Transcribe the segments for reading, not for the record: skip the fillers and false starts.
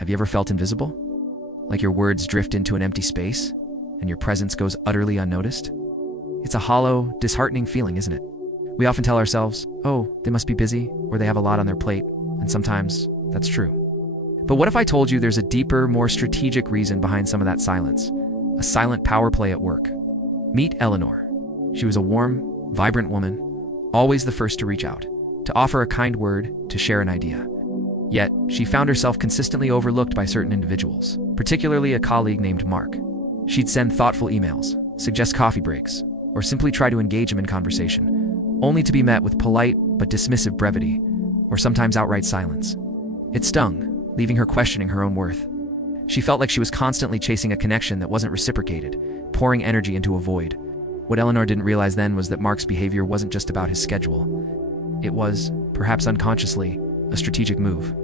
Have you ever felt invisible? Like your words drift into an empty space, and your presence goes utterly unnoticed? It's a hollow, disheartening feeling, isn't it? We often tell ourselves, oh, they must be busy, or they have a lot on their plate, and sometimes that's true. But what if I told you there's a deeper, more strategic reason behind some of that silence? A silent power play at work. Meet Eleanor. She was a warm, vibrant woman, always the first to reach out, to offer a kind word, to share an idea. Yet, she found herself consistently overlooked by certain individuals, particularly a colleague named Mark. She'd send thoughtful emails, suggest coffee breaks, or simply try to engage him in conversation, only to be met with polite but dismissive brevity, or sometimes outright silence. It stung, leaving her questioning her own worth. She felt like she was constantly chasing a connection that wasn't reciprocated, pouring energy into a void. What Eleanor didn't realize then was that Mark's behavior wasn't just about his schedule. It was, perhaps unconsciously, a strategic move.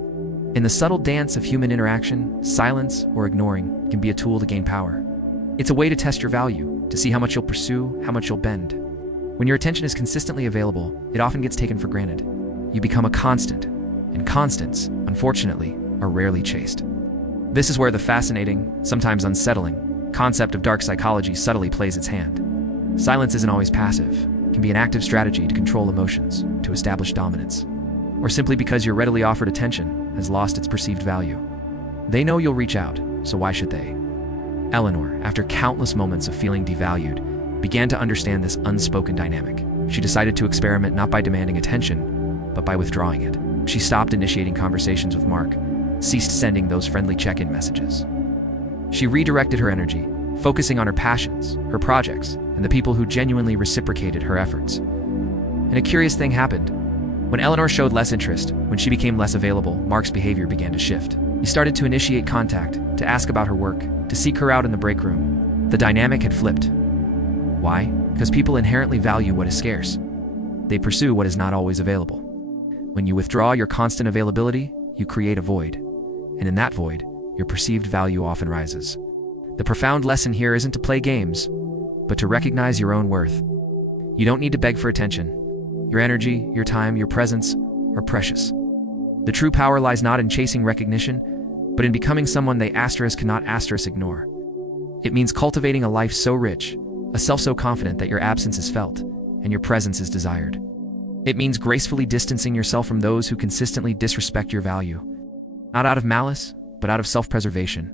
In the subtle dance of human interaction, silence or ignoring can be a tool to gain power. It's a way to test your value, to see how much you'll pursue, how much you'll bend. When your attention is consistently available, it often gets taken for granted. You become a constant, and constants, unfortunately, are rarely chased. This is where the fascinating, sometimes unsettling, concept of dark psychology subtly plays its hand. Silence isn't always passive. It can be an active strategy to control emotions, to establish dominance, or simply because your readily offered attention has lost its perceived value. They know you'll reach out, so why should they? Eleanor, after countless moments of feeling devalued, began to understand this unspoken dynamic. She decided to experiment not by demanding attention, but by withdrawing it. She stopped initiating conversations with Mark, ceased sending those friendly check-in messages. She redirected her energy, focusing on her passions, her projects, and the people who genuinely reciprocated her efforts. And a curious thing happened. When Eleanor showed less interest, when she became less available, Mark's behavior began to shift. He started to initiate contact, to ask about her work, to seek her out in the break room. The dynamic had flipped. Why? Because people inherently value what is scarce. They pursue what is not always available. When you withdraw your constant availability, you create a void. And in that void, your perceived value often rises. The profound lesson here isn't to play games, but to recognize your own worth. You don't need to beg for attention. Your energy, your time, your presence are precious. The true power lies not in chasing recognition, but in becoming someone they cannot ignore. It means cultivating a life so rich, a self so confident that your absence is felt, and your presence is desired. It means gracefully distancing yourself from those who consistently disrespect your value. Not out of malice, but out of self-preservation.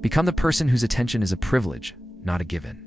Become the person whose attention is a privilege, not a given.